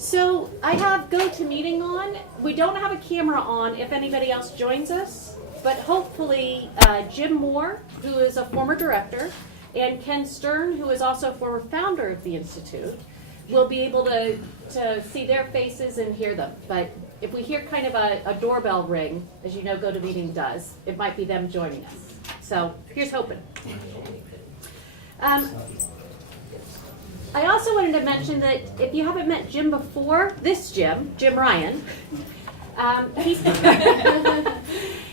So I have GoToMeeting on. We don't have a camera on if anybody else joins us, but hopefully Jim Moore, who is a former director, and Ken Stern, who is also a former founder of the Institute, will be able to see their faces and hear them. But if we hear kind of a doorbell ring, as you know GoToMeeting does, it might be them joining us. So here's hoping. I also wanted to mention that if you haven't met Jim before, this Jim Ryan,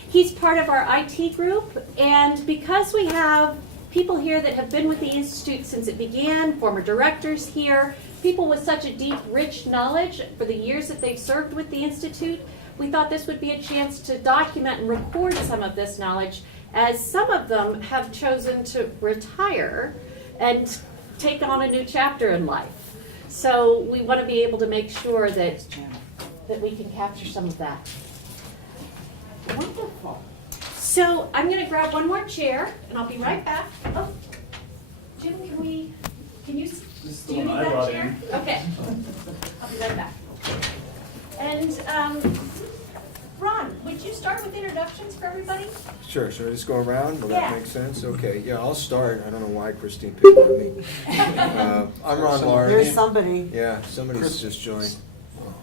he's part of our IT group, and because we have people here that have been with the Institute since it began, former directors here, people with such a deep, rich knowledge for the years that they've served with the Institute, we thought this would be a chance to document and record some of this knowledge, as some of them have chosen to retire and take on a new chapter in life. So we want to be able to make sure that we can capture some of that. Wonderful. So I'm going to grab one more chair, and I'll be right back. Oh, Jim, can you do you need that chair? Okay. I'll be right back. And Ron, would you start with introductions for everybody? Sure, so I just go around, will Yeah. that make sense? Okay, yeah, I'll start. I don't know why Christine picked on me. I'm Ron Large. There's somebody. Yeah, somebody's just joined.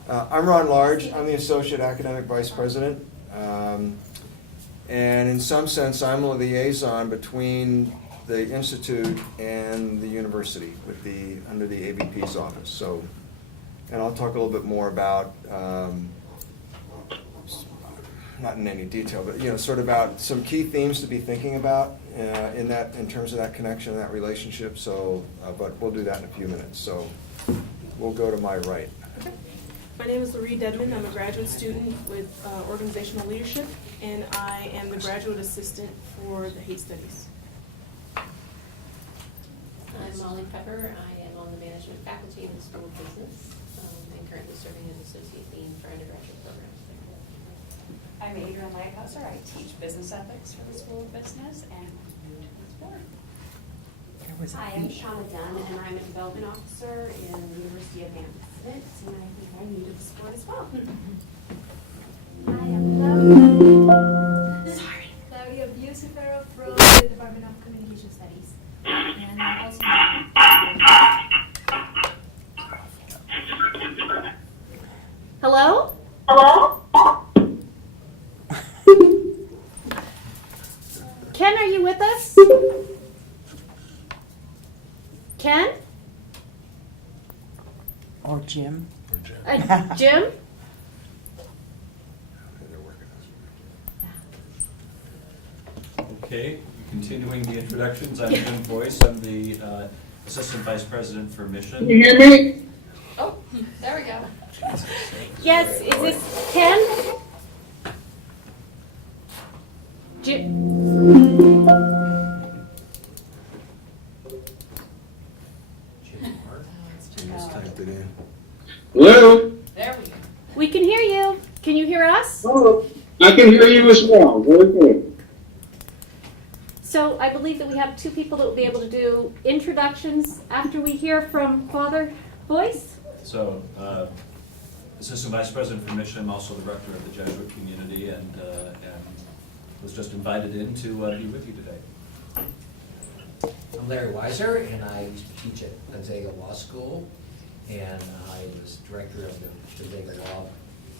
I'm Ron Large, I'm the Associate Academic Vice President. And in some sense, I'm a liaison between the Institute and the university under the AVP's office. So, and I'll talk a little bit more about, not in any detail, but sort of about some key themes to be thinking about in terms of that connection, that relationship. So, but we'll do that in a few minutes. So, we'll go to my right. My name is Laurie Dedman. I'm a graduate student with organizational leadership, and I am the graduate assistant for the hate studies. I'm Molly Pepper. I am on the management faculty in the School of Business and currently serving as Associate Dean for undergraduate programs there. I'm Adrienne Lighthouser. I teach business ethics for the School of Business and I'm new to this board. Hi, I'm Shauna Dunn, and I'm a development officer in the University of Management, and I think I'm new to this board as well. I am Claudia Bucifero from the Department of Communication Studies. And I'm also Hello? Ken, are you with us? Ken? Or Jim. Jim? Okay, continuing the introductions, I'm Jim Boyce. I'm the Assistant Vice President for Mission. Can you hear me? Oh, there we go. Yes, is this Ken? Just typed it in. Hello? There we go. We can hear you. Can you hear us? Oh, I can hear you as well. Very good. So I believe that we have two people that will be able to do introductions after we hear from Father Boyce. So, Assistant Vice President for Mission, I'm also the Rector of the Jesuit community, and was just invited in to be with you today. I'm Larry Weiser, and I used to teach at Gonzaga Law School, and I was director of the Gonzaga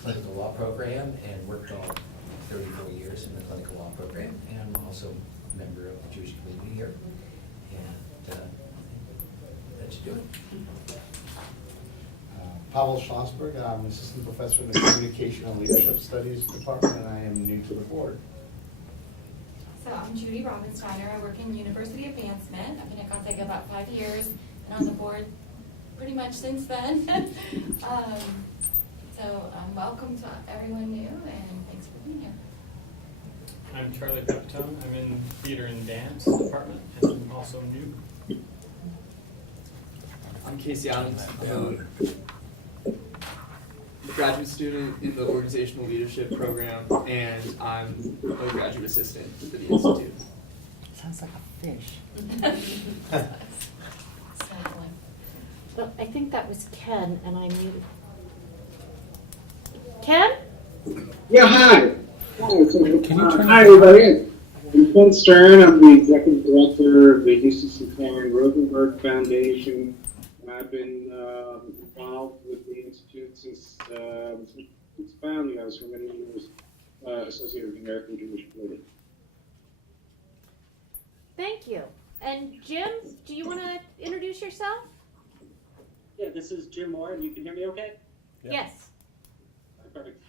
Clinical Law Program and worked all 34 years in the clinical law program, and I'm also a member of the Jewish community here, and that should do it. Pavel Schlossberg, I'm Assistant Professor in the Communication and Leadership Studies Department, and I am new to the board. So I'm Judy Robinsteiner. I work in University Advancement. I've been at Gonzaga about 5 years and on the board pretty much since then. So welcome to everyone new and thanks for being here. I'm Charlie Pepitone. I'm in Theater and Dance Department and I'm also new. I'm Casey Adams. I'm a graduate student in the Organizational Leadership Program, and I'm a graduate assistant for the Institute. Sounds like a fish. Well, I think that was Ken, and I muted. Ken? Yeah, hi. Can you turn Hi, everybody. I'm Ken Stern. I'm the executive director of the UCC Karen Rosenberg Foundation. And I've been involved with the Institute since its founding. I was for many years associated with the American Jewish Committee. Thank you. And Jim, do you want to introduce yourself? Yeah, this is Jim Moore, and you can hear me okay? Yes. Perfect.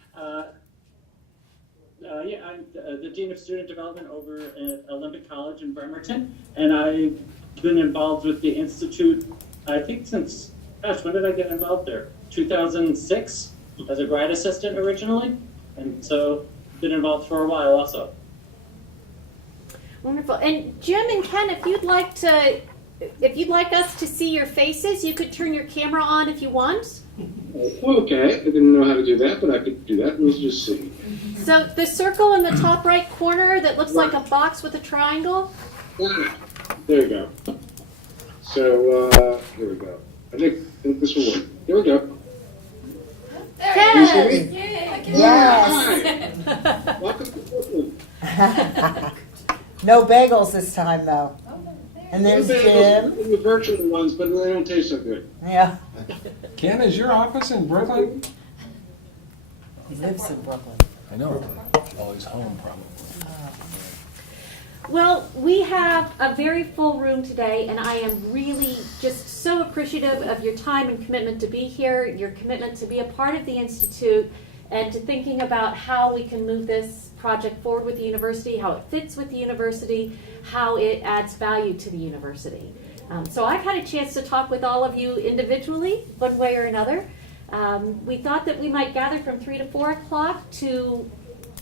Yeah, I'm the Dean of Student Development over at Olympic College in Bremerton, and I've been involved with the Institute, I think since, gosh, when did I get involved there? 2006, as a grad assistant originally, and so been involved for a while also. Wonderful. And Jim and Ken, if you'd like us to see your faces, you could turn your camera on if you want. Okay, I didn't know how to do that, but I could do that. Let's just see. So the circle in the top right corner that looks like a box with a triangle. There you go. So, here we go. I think this will work. Here we go. Ken! Yes. Hi. Welcome to Brooklyn. No bagels this time, though. And there's Jim. The virtual ones, but they don't taste so good. Yeah. Ken, is your office in Brooklyn? He lives in Brooklyn. I know. Always home, probably. Well, we have a very full room today, and I am really just so appreciative of your time and commitment to be here, your commitment to be a part of the Institute, and to thinking about how we can move this project forward with the university, how it fits with the university, how it adds value to the university. So I've had a chance to talk with all of you individually, one way or another. We thought that we might gather from 3 to 4 o'clock to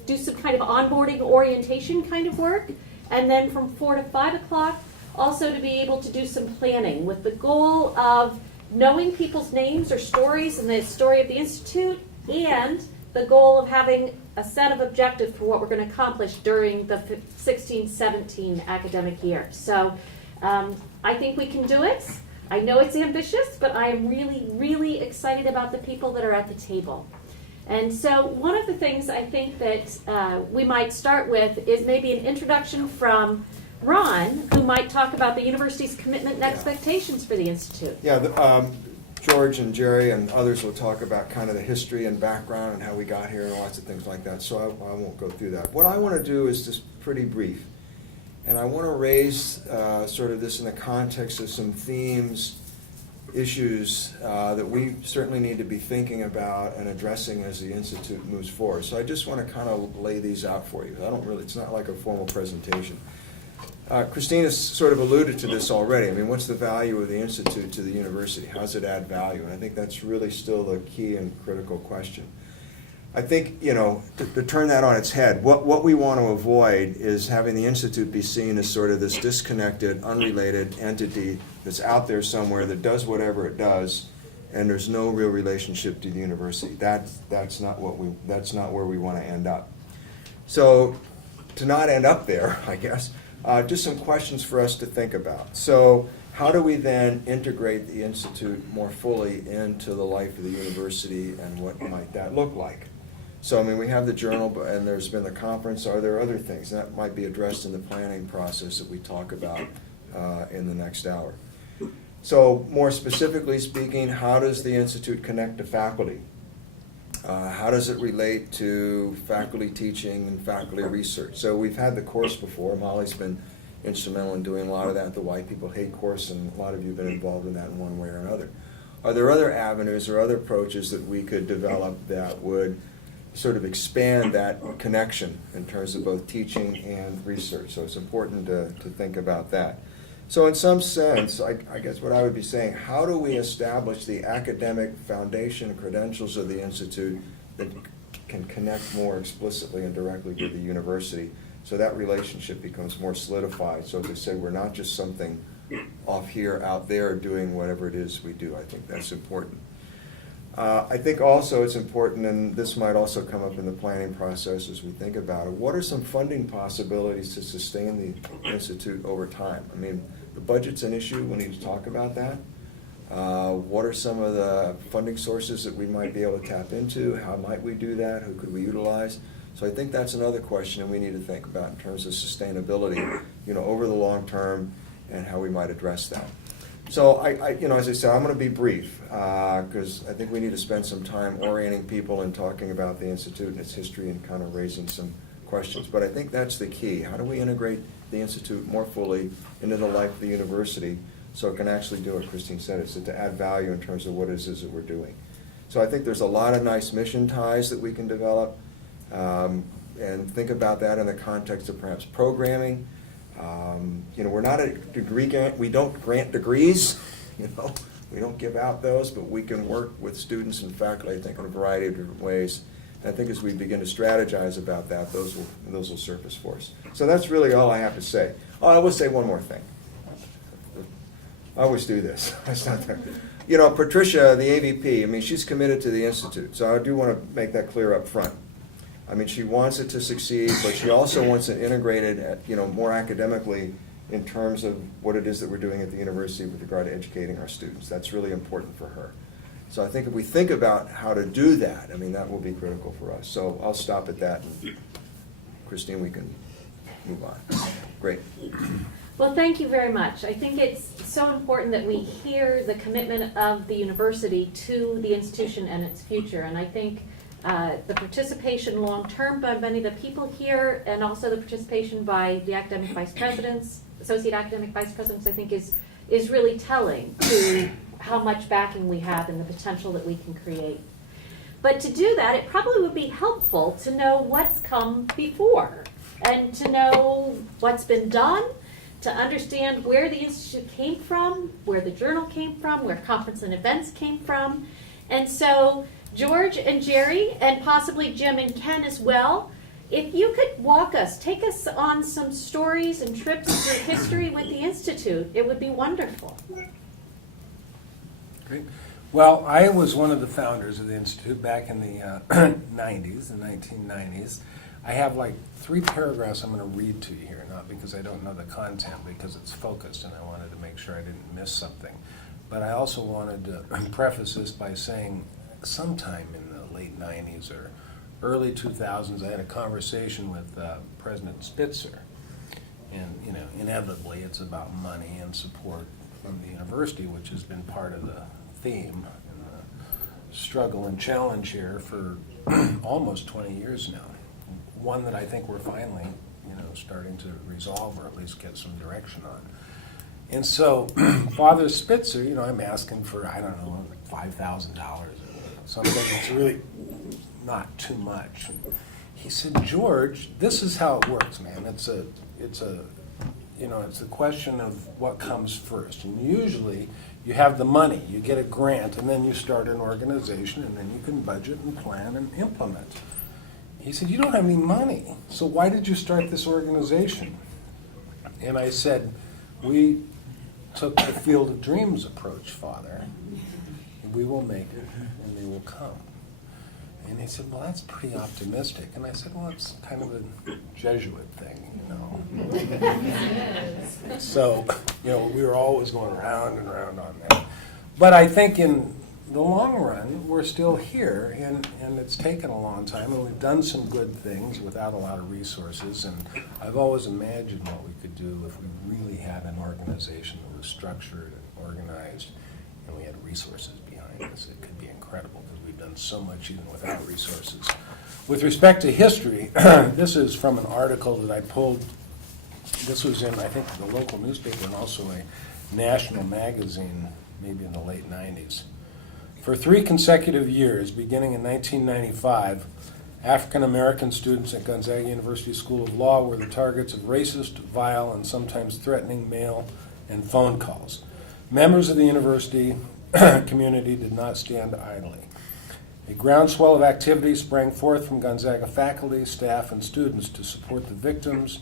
do some kind of onboarding orientation kind of work, and then from 4 to 5 o'clock also to be able to do some planning with the goal of knowing people's names or stories and the story of the Institute, and the goal of having a set of objectives for what we're going to accomplish during the 16-17 academic year. So I think we can do it. I know it's ambitious, but I am really, really excited about the people that are at the table. And so one of the things I think that we might start with is maybe an introduction from Ron, who might talk about the university's commitment and expectations for the Institute. Yeah, George and Jerry and others will talk about kind of the history and background and how we got here and lots of things like that, so I won't go through that. What I want to do is just pretty brief, and I want to raise sort of this in the context of some themes, issues that we certainly need to be thinking about and addressing as the Institute moves forward. So I just want to kind of lay these out for you. It's not like a formal presentation. Christina sort of alluded to this already. I mean, what's the value of the Institute to the university? How does it add value? And I think that's really still the key and critical question. I think, to turn that on its head, what we want to avoid is having the Institute be seen as sort of this disconnected, unrelated entity that's out there somewhere that does whatever it does, and there's no real relationship to the university. That's not where we want to end up. So, to not end up there, I guess, just some questions for us to think about. So, how do we then integrate the Institute more fully into the life of the university, and what might that look like? So, I mean, we have the journal, and there's been the conference. Are there other things that might be addressed in the planning process that we talk about in the next hour? So, more specifically speaking, how does the Institute connect to faculty? How does it relate to faculty teaching and faculty research? So we've had the course before. Molly's been instrumental in doing a lot of that, the Why People Hate course, and a lot of you have been involved in that in one way or another. Are there other avenues or other approaches that we could develop that would sort of expand that connection in terms of both teaching and research? So it's important to think about that. So in some sense, I guess what I would be saying, how do we establish the academic foundation and credentials of the Institute that can connect more explicitly and directly with the university, so that relationship becomes more solidified? So as I said, we're not just something off here, out there, doing whatever it is we do. I think that's important. I think also it's important, and this might also come up in the planning process as we think about it, what are some funding possibilities to sustain the Institute over time? I mean, the budget's an issue, we need to talk about that. What are some of the funding sources that we might be able to tap into? How might we do that? Who could we utilize? So I think that's another question that we need to think about in terms of sustainability, over the long term and how we might address that. So as I said, I'm going to be brief because I think we need to spend some time orienting people and talking about the Institute and its history and kind of raising some questions. But I think that's the key. How do we integrate the Institute more fully into the life of the university so it can actually do what Christine said, is to add value in terms of what it is that we're doing. So I think there's a lot of nice mission ties that we can develop and think about that in the context of perhaps programming. We're not a degree grant, we don't grant degrees, we don't give out those, but we can work with students and faculty, I think, in a variety of different ways. And I think as we begin to strategize about that, those will surface for us. So that's really all I have to say. Oh, I will say one more thing. I always do this. It's not there. Patricia, the AVP, she's committed to the Institute, so I do want to make that clear up front. She wants it to succeed, but she also wants it integrated, more academically in terms of what it is that we're doing at the university with regard to educating our students. That's really important for her. So I think if we think about how to do that, that will be critical for us. So I'll stop at that, and Christine, we can move on. Great. Well, thank you very much. I think it's so important that we hear the commitment of the university to the institution and its future. And I think the participation long-term by many of the people here, and also the participation by the academic vice presidents, associate academic vice presidents, I think is really telling to how much backing we have and the potential that we can create. But to do that, it probably would be helpful to know what's come before and to know what's been done, to understand where the Institute came from, where the journal came from, where conference and events came from. And so George and Jerry, and possibly Jim and Ken as well, if you could take us on some stories and trips through history with the Institute, it would be wonderful. Great. Well, I was one of the founders of the Institute back in the 1990s. I have like 3 paragraphs I'm going to read to you here, not because I don't know the content, because it's focused and I wanted to make sure I didn't miss something. But I also wanted to preface this by saying sometime in the late 90s or early 2000s, I had a conversation with President Spitzer. And, inevitably it's about money and support from the university, which has been part of the theme and the struggle and challenge here for almost 20 years now. One that I think we're finally, starting to resolve or at least get some direction on. And so, Father Spitzer, I'm asking for, I don't know, $5,000 or something that's really not too much. And he said, George, this is how it works, man. It's a question of what comes first. And usually, you have the money, you get a grant, and then you start an organization, and then you can budget and plan and implement. He said, you don't have any money, so why did you start this organization? And I said, we took the Field of Dreams approach, Father, and we will make it, and they will come. And he said, well, that's pretty optimistic. And I said, well, it's kind of a Jesuit thing, So, we were always going round and round on that. But I think in the long run, we're still here, and it's taken a long time, and we've done some good things without a lot of resources, and I've always imagined what we could do if we really had an organization that was structured and organized, and we had resources behind us. It could be incredible, because we've done so much even without resources. With respect to history, this is from an article that I pulled. This was in, I think, the local newspaper and also a national magazine, maybe in the late 90s. For 3 consecutive years, beginning in 1995, African American students at Gonzaga University School of Law were the targets of racist, vile, and sometimes threatening mail and phone calls. Members of the university community did not stand idly. A groundswell of activity sprang forth from Gonzaga faculty, staff, and students to support the victims,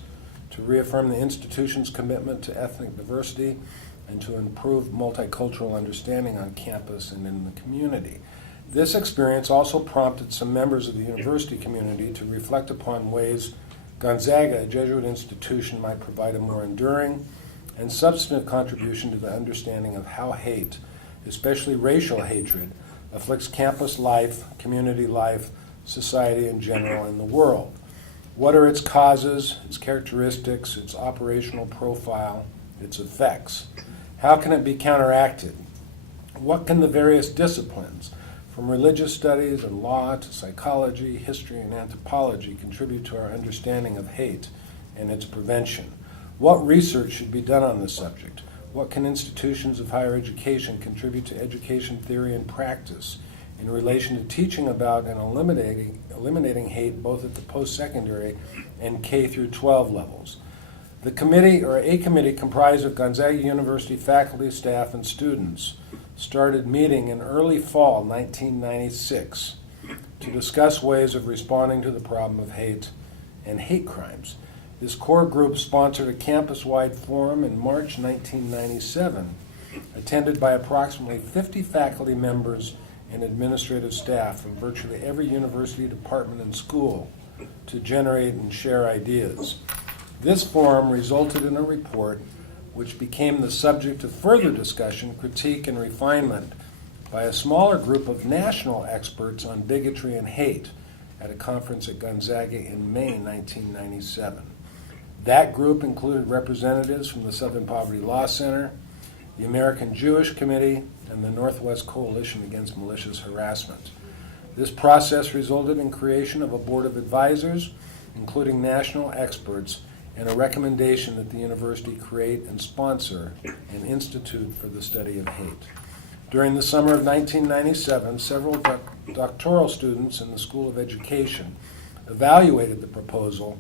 to reaffirm the institution's commitment to ethnic diversity, and to improve multicultural understanding on campus and in the community. This experience also prompted some members of the university community to reflect upon ways Gonzaga, a Jesuit institution, might provide a more enduring and substantive contribution to the understanding of how hate especially racial hatred, afflicts campus life, community life, society in general, and the world. What are its causes, its characteristics, its operational profile, its effects? How can it be counteracted? What can the various disciplines, from religious studies and law to psychology, history, and anthropology, contribute to our understanding of hate and its prevention? What research should be done on this subject? What can institutions of higher education contribute to education theory and practice in relation to teaching about and eliminating hate both at the post-secondary and K through 12 levels? The committee, or a committee comprised of Gonzaga University faculty, staff, and students, started meeting in early fall 1996 to discuss ways of responding to the problem of hate and hate crimes. This core group sponsored a campus-wide forum in March 1997, attended by approximately 50 faculty members and administrative staff from virtually every university, department, and school to generate and share ideas. This forum resulted in a report which became the subject of further discussion, critique, and refinement by a smaller group of national experts on bigotry and hate at a conference at Gonzaga in May 1997. That group included representatives from the Southern Poverty Law Center, the American Jewish Committee, and the Northwest Coalition Against Malicious Harassment. This process resulted in creation of a board of advisors, including national experts, and a recommendation that the university create and sponsor an institute for the study of hate. During the summer of 1997, several doctoral students in the School of Education evaluated the proposal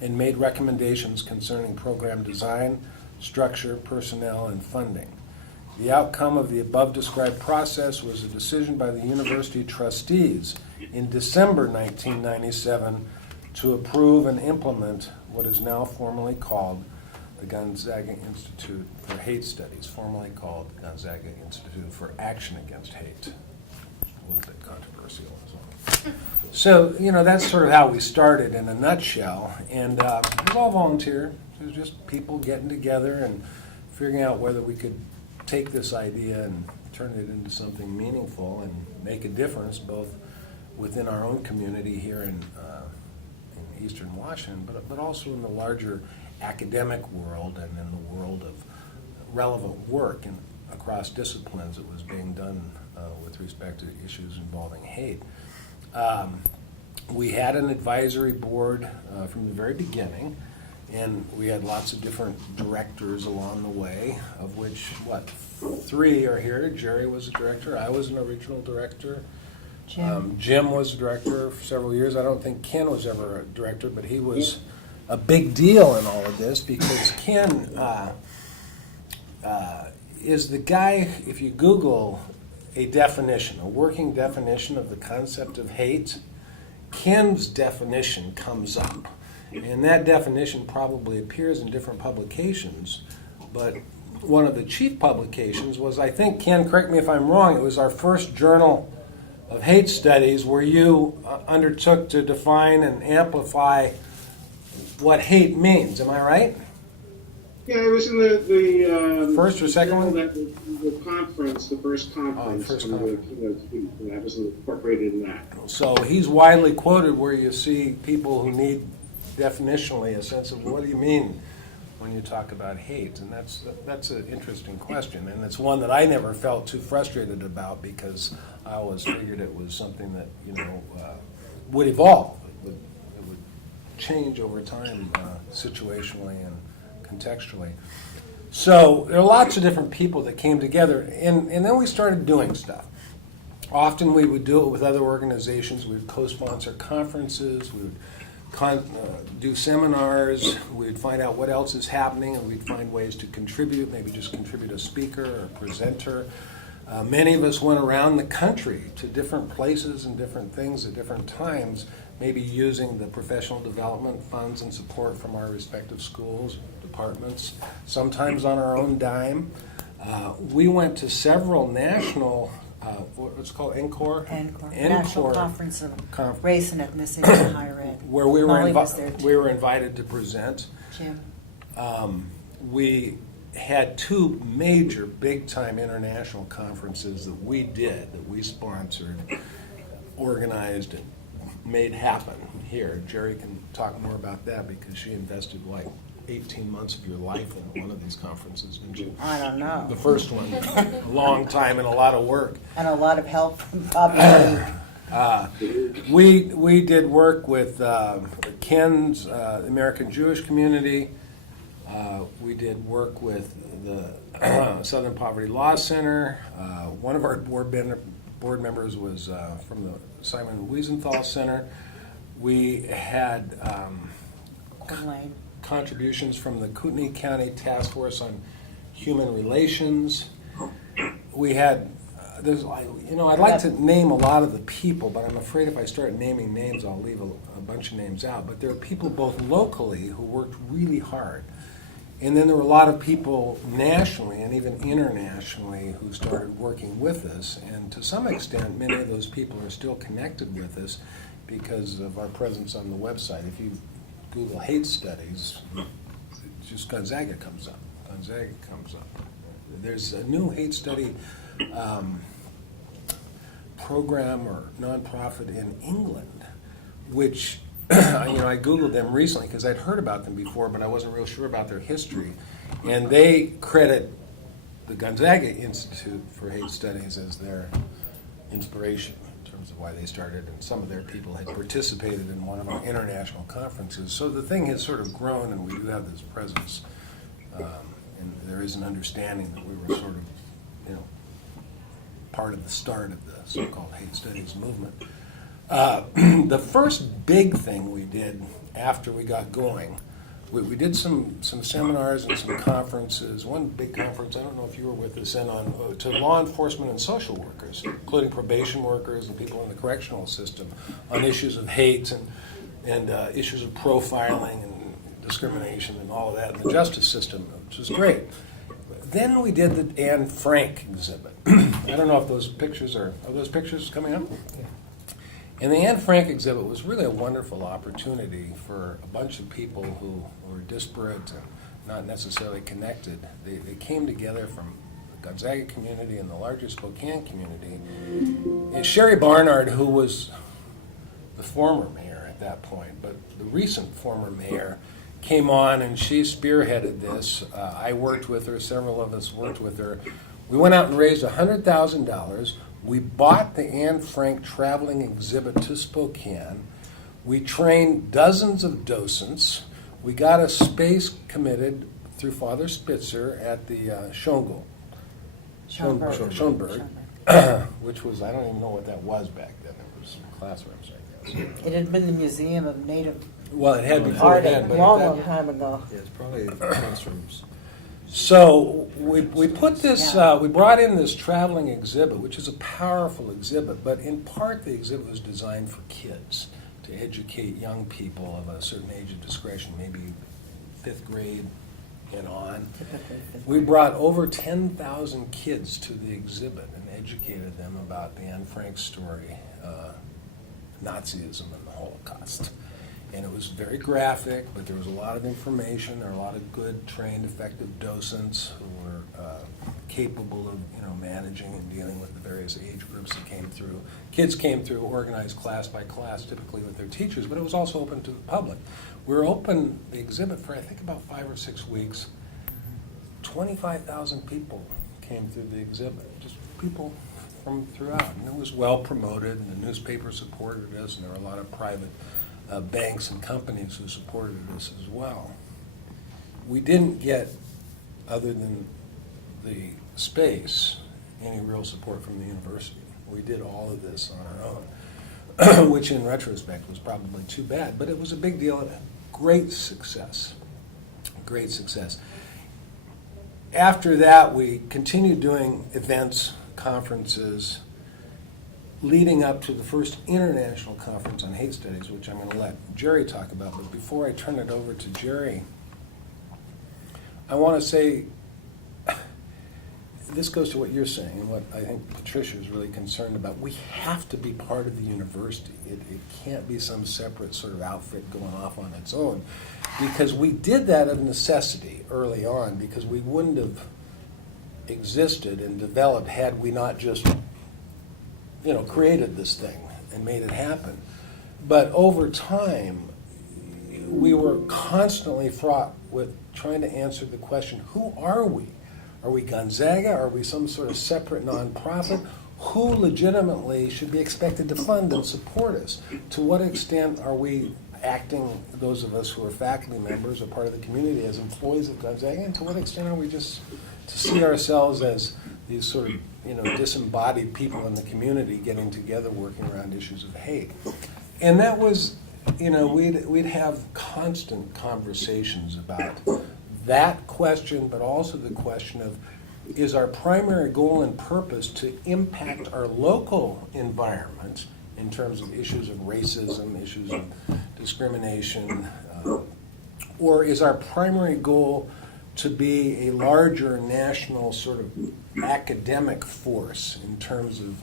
and made recommendations concerning program design, structure, personnel, and funding. The outcome of the above-described process was a decision by the university trustees in December 1997 to approve and implement what is now formally called the Gonzaga Institute for Hate Studies, formerly called Gonzaga Institute for Action Against Hate. A little bit controversial as well. So, that's sort of how we started in a nutshell. And it was all volunteer. It was just people getting together and figuring out whether we could take this idea and turn it into something meaningful and make a difference both within our own community here in Eastern Washington, but also in the larger academic world and in the world of relevant work and across disciplines that was being done with respect to issues involving hate. We had an advisory board from the very beginning, and we had lots of different directors along the way, of which, 3 are here. Jerry was a director. I was an original director. Jim was a director for several years. I don't think Ken was ever a director, but he was a big deal in all of this because Ken is the guy, if you Google a definition, a working definition of the concept of hate, Ken's definition comes up. And that definition probably appears in different publications, but one of the chief publications was, I think, Ken, correct me if I'm wrong, it was our first journal of hate studies where you undertook to define and amplify what hate means. Am I right? Yeah, it was in the first or second one? The conference, the first conference. That was incorporated in that. So he's widely quoted where you see people who need definitionally a sense of what do you mean when you talk about hate, and that's an interesting question, and it's one that I never felt too frustrated about because I always figured it was something that would evolve, it would change over time, situationally and contextually. So there are lots of different people that came together, and then we started doing stuff. Often we would do it with other organizations. We would co-sponsor conferences. We would do seminars. We'd find out what else is happening, and we'd find ways to contribute, maybe just contribute a speaker or a presenter. Many of us went around the country to different places and different things at different times, maybe using the professional development funds and support from our respective schools, departments, sometimes on our own dime. We went to several national what's it called, NCORE? National Conference of Race and Ethnicity in Higher Ed. Where we was there too. were invited to present. Jim. We had two major big-time international conferences that we sponsored, organized, and made happen here. Jerry can talk more about that because she invested like 18 months of your life in one of these conferences, didn't you? I don't know. The first one, a long time and a lot of work. And a lot of help from Bob. We did work with Ken's American Jewish community. We did work with the Southern Poverty Law Center. One of our board members was from the Simon Wiesenthal Center. We had contributions from the Kootenai County Task Force on Human Relations. We had, I'd like to name a lot of the people, but I'm afraid if I start naming names, I'll leave a bunch of names out. But there are people both locally who worked really hard. And then there were a lot of people nationally and even internationally who started working with us. And to some extent, many of those people are still connected with us because of our presence on the website. If you Google hate studies, just Gonzaga comes up. Gonzaga comes up. There's a new hate study program or nonprofit in England, which I Googled them recently because I'd heard about them before, but I wasn't real sure about their history. And they credit the Gonzaga Institute for Hate Studies as their inspiration in terms of why they started. And some of their people had participated in one of our international conferences. So the thing has sort of grown, and we do have this presence. And there is an understanding that we were sort of, part of the start of the so-called hate studies movement. The first big thing we did after we got going, we did some seminars and some conferences. One big conference, I don't know if you were with us, to law enforcement and social workers, including probation workers and people in the correctional system, on issues of hate and issues of profiling and discrimination and all of that in the justice system, which was great. Then we did the Anne Frank exhibit. I don't know if those pictures are those pictures coming up? And the Anne Frank exhibit was really a wonderful opportunity for a bunch of people who were disparate and not necessarily connected. They came together from the Gonzaga community and the larger Spokane community. And Sherry Barnard, who was the former mayor at that point, but the recent former mayor, came on and she spearheaded this. I worked with her, several of us worked with her. We went out and raised $100,000. We bought the Anne Frank traveling exhibit to Spokane. We trained dozens of docents. We got a space committed through Father Spitzer at the Schoenberg, which was, I don't even know what that was back then. It was classrooms, I guess. It had been the Museum of Native Well, it had before Art that, a but long time ago. Yeah, it's probably classrooms. So we put this, we brought in this traveling exhibit, which is a powerful exhibit, but in part the exhibit was designed for kids, to educate young people of a certain age of discretion, maybe 5th grade and on. We brought over 10,000 kids to the exhibit and educated them about the Anne Frank story, Nazism and the Holocaust. And it was very graphic, but there was a lot of information. There were a lot of good, trained, effective docents who were capable of, managing and dealing with the various age groups that came through. Kids came through organized class by class, typically with their teachers, but it was also open to the public. We were open, the exhibit, for I think about 5 or 6 weeks. 25,000 people came through the exhibit, just people from throughout. And it was well promoted, and the newspaper supported us, and there were a lot of private banks and companies who supported us as well. We didn't get, other than the space, any real support from the university. We did all of this on our own, which in retrospect was probably too bad, but it was a big deal and a great success. Great success. After that, we continued doing events, conferences, leading up to the first international conference on hate studies, which I'm going to let Jerry talk about. But before I turn it over to Jerry, I want to say this goes to what you're saying, and what I think Patricia is really concerned about. We have to be part of the university. It can't be some separate sort of outfit going off on its own, because we did that of necessity early on, because we wouldn't have existed and developed had we not just, created this thing and made it happen. But over time, we were constantly fraught with trying to answer the question, who are we? Are we Gonzaga? Are we some sort of separate nonprofit? Who legitimately should be expected to fund and support us? To what extent are we acting, those of us who are faculty members or part of the community, as employees of Gonzaga? And to what extent are we just to see ourselves as these sort of disembodied people in the community getting together, working around issues of hate? And that was, we'd have constant conversations about that question, but also the question of, is our primary goal and purpose to impact our local environment in terms of issues of racism, issues of discrimination, or is our primary goal to be a larger national sort of academic force in terms of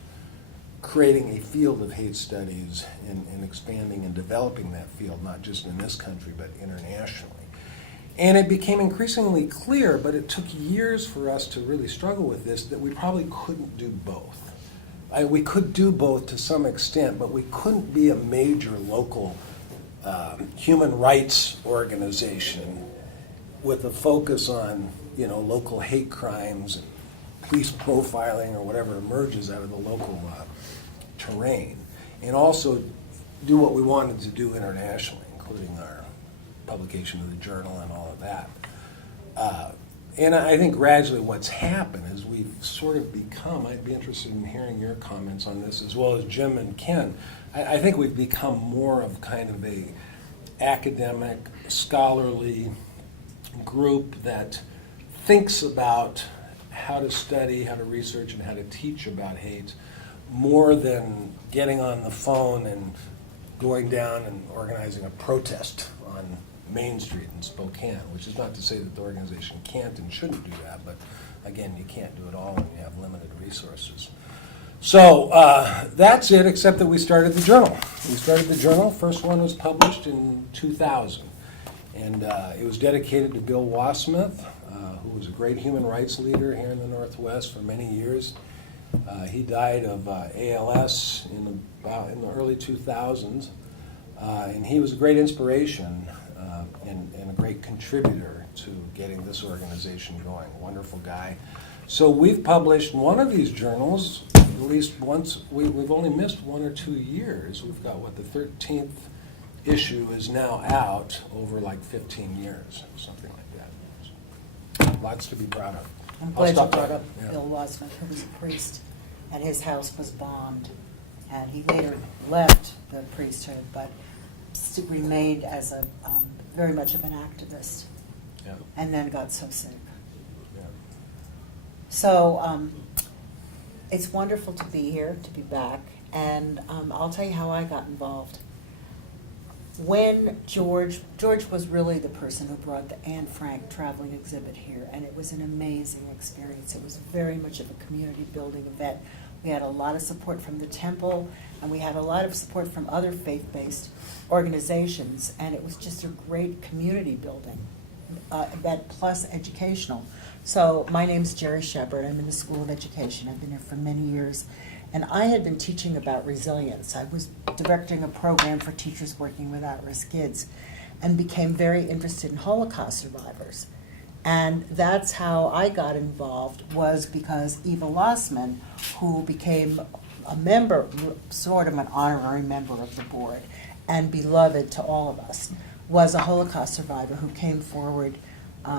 creating a field of hate studies and expanding and developing that field, not just in this country, but internationally? And it became increasingly clear, but it took years for us to really struggle with this, that we probably couldn't do both. We could do both to some extent, but we couldn't be a major local human rights organization with a focus on, local hate crimes and police profiling or whatever emerges out of the local terrain, and also do what we wanted to do internationally, including our publication of the journal and all of that. And I think gradually what's happened is we've sort of become, I'd be interested in hearing your comments on this, as well as Jim and Ken, I think we've become more of kind of a academic, scholarly group that thinks about how to study, how to research, and how to teach about hate, more than getting on the phone and going down and organizing a protest on Main Street in Spokane, which is not to say that the organization can't and shouldn't do that, but again, you can't do it all when you have limited resources. So that's it, except that we started the journal. First one was published in 2000, and it was dedicated to Bill Wasmuth, who was a great human rights leader here in the Northwest for many years. He died of ALS in the early 2000s, and he was a great inspiration and a great contributor to getting this organization going. Wonderful guy. So we've published one of these journals at least once. We've only missed 1 or 2 years. We've got, the 13th issue is now out over like 15 years, something like that. So, lots to be proud of. I'm glad you stop brought there. up Yeah. Bill Wasmuth, who was a priest, and his house was bombed. And he later left the priesthood, but remained as a very much of an activist, Yeah. and then got so sick. Yeah. So it's wonderful to be here, to be back, and I'll tell you how I got involved. When George was really the person who brought the Anne Frank traveling exhibit here, and it was an amazing experience. It was very much of a community building event. We had a lot of support from the temple, and we had a lot of support from other faith-based organizations, and it was just a great community building event plus educational. So my name's Jerry Shepard. I'm in the School of Education. I've been here for many years. And I had been teaching about resilience. I was directing a program for teachers working with at-risk kids and became very interested in Holocaust survivors. And that's how I got involved, was because Eva Lossman, who became a member, sort of an honorary member of the board, and beloved to all of us, was a Holocaust survivor who came forward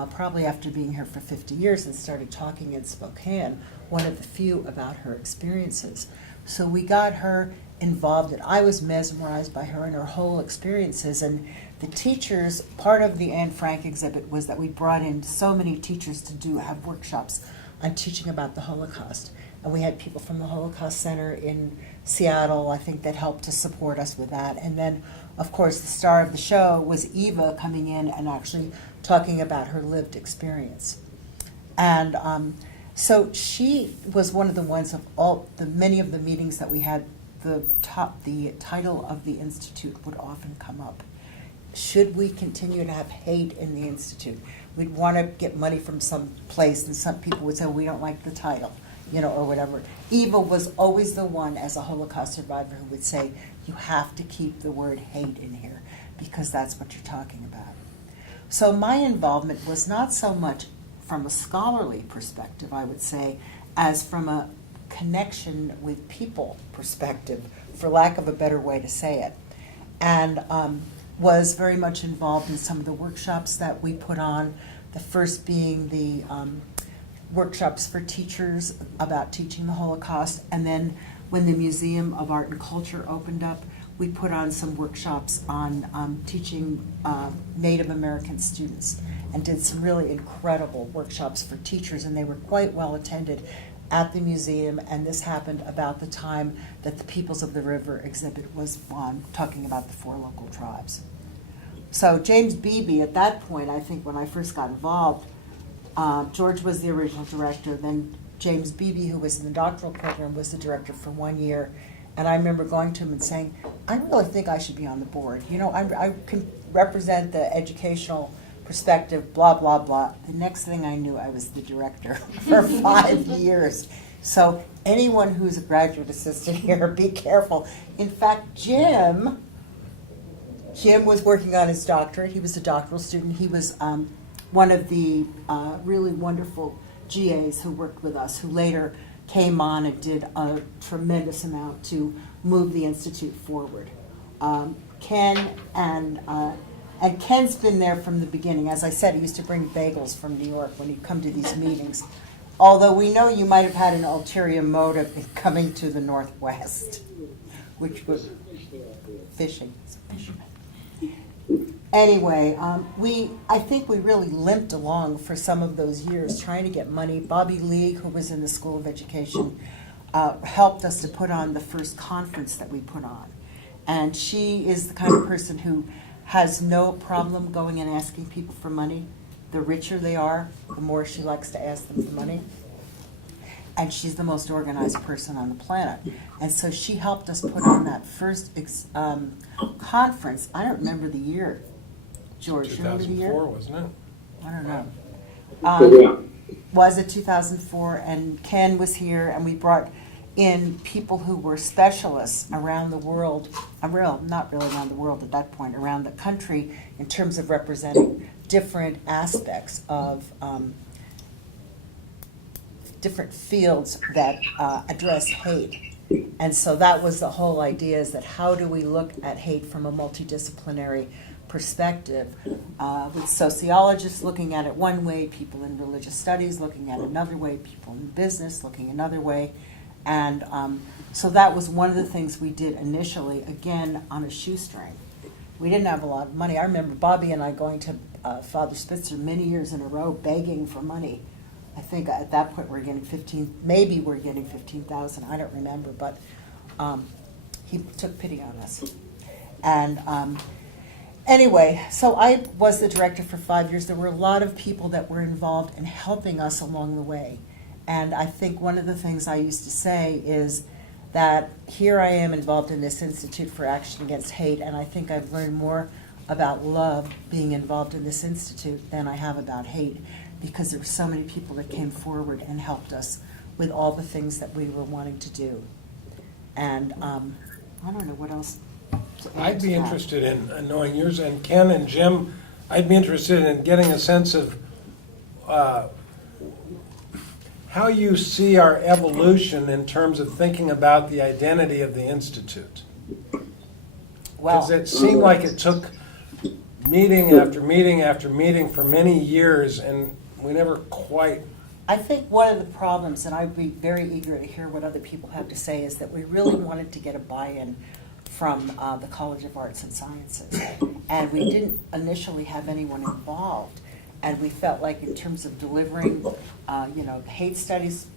probably after being here for 50 years and started talking in Spokane, one of the few, about her experiences. So we got her involved, and I was mesmerized by her and her whole experiences. And the teachers, part of the Anne Frank exhibit was that we brought in so many teachers to have workshops on teaching about the Holocaust. And we had people from the Holocaust Center in Seattle, I think, that helped to support us with that. And then, of course, the star of the show was Eva coming in and actually talking about her lived experience. And So she was one of the ones of all the many of the meetings that we had. The title of the institute would often come up. Should we continue to have hate in the institute? We'd want to get money from some place, and some people would say, we don't like the title, or whatever. Eva was always the one, as a Holocaust survivor, who would say, you have to keep the word hate in here, because that's what you're talking about. So my involvement was not so much from a scholarly perspective, I would say, as from a connection with people perspective, for lack of a better way to say it. And was very much involved in some of the workshops that we put on, the first being the workshops for teachers about teaching the Holocaust, and then when the Museum of Art and Culture opened up, we put on some workshops on teaching Native American students, and did some really incredible workshops for teachers, and they were quite well attended at the museum, and this happened about the time that the Peoples of the River exhibit was on, talking about the 4 local tribes. So James Beebe, at that point, I think when I first got involved, George was the original director, then James Beebe, who was in the doctoral program, was the director for 1 year, and I remember going to him and saying, I really think I should be on the board. I can represent the educational perspective, blah, blah, blah. The next thing I knew, I was the director for 5 years. So anyone who's a graduate assistant here, be careful. In fact, Jim was working on his doctorate. He was a doctoral student. He was one of the really wonderful GAs who worked with us, who later came on and did a tremendous amount to move the Institute forward. Ken and Ken's been there from the beginning. As I said, he used to bring bagels from New York when he'd come to these meetings. Although we know you might have had an ulterior motive in coming to the Northwest, which was fishing. Anyway, I think we really limped along for some of those years trying to get money. Bobby League, who was in the School of Education, helped us to put on the first conference that we put on. And she is the kind of person who has no problem going and asking people for money. The richer they are, the more she likes to ask them for money. And she's the most organized person on the planet. And so she helped us put on that first conference. I don't remember the year. George, you remember the year? 2004, wasn't it? I don't know. Was it 2004? And Ken was here, and we brought in people who were specialists around the world, not really around the world at that point, around the country, in terms of representing different aspects of different fields that address hate. And so that was the whole idea, is that how do we look at hate from a multidisciplinary perspective, with sociologists looking at it one way, people in religious studies looking at it another way, people in business looking another way. And so that was one of the things we did initially, again, on a shoestring. We didn't have a lot of money. I remember Bobby and I going to Father Spitzer many years in a row begging for money. I think at that point we're getting 15,000, I don't remember, but he took pity on us. And anyway, so I was the director for 5 years. There were a lot of people that were involved in helping us along the way. And I think one of the things I used to say is that here I am involved in this Institute for Action Against Hate, and I think I've learned more about love being involved in this institute than I have about hate, because there were so many people that came forward and helped us with all the things that we were wanting to do. And I don't know what else to add I'd be to that. interested in knowing yours, and Ken and Jim, I'd be interested in getting a sense of how you see our evolution in terms of thinking about the identity of the Institute. Because it seemed like it took meeting after meeting after meeting for many years, and we never quite... I think one of the problems, and I'd be very eager to hear what other people have to say, is that we really wanted to get a buy-in from the College of Arts and Sciences. And we didn't initially have anyone involved. And we felt like in terms of delivering, hate studies,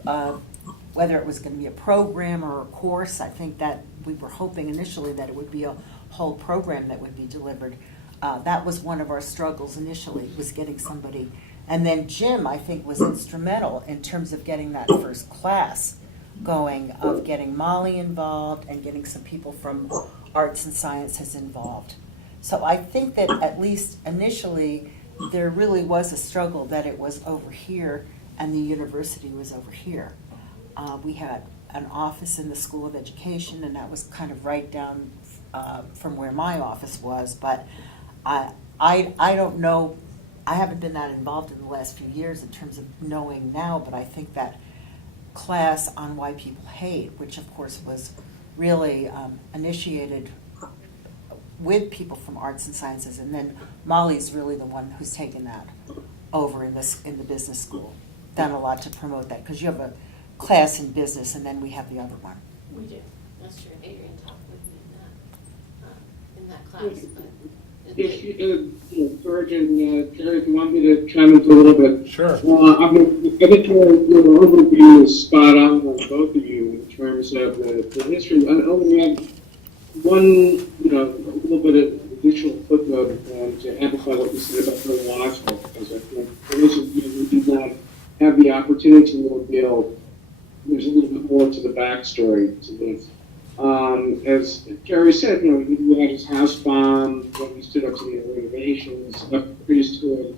whether it was going to be a program or a course, I think that we were hoping initially that it would be a whole program that would be delivered. That was one of our struggles initially, was getting somebody And then Jim, I think, was instrumental in terms of getting that first class going, of getting Molly involved and getting some people from arts and sciences involved. So I think that at least initially, there really was a struggle that it was over here and the university was over here. We had an office in the School of Education, and that was kind of right down from where my office was. But I don't know, I haven't been that involved in the last few years in terms of knowing now, but I think that class on Why People Hate, which of course was really initiated with people from arts and sciences, and then Molly's really the one who's taken that over in the business school, done a lot to promote that, because you have a class in business and then we have the other one. We do, that's true. Adrian talked with me in that class, but. George and Jerry, if you want me to chime in a little bit. Sure. I think your overview is spot on both of you in terms of the history. I only have one, a little bit of additional footnote to amplify what you said about the law school, because I think for those of you who do not have the opportunity to reveal, there's a little bit more to the backstory to this. As Jerry said, he had his house bombed when he stood up to the renovations, left the priesthood,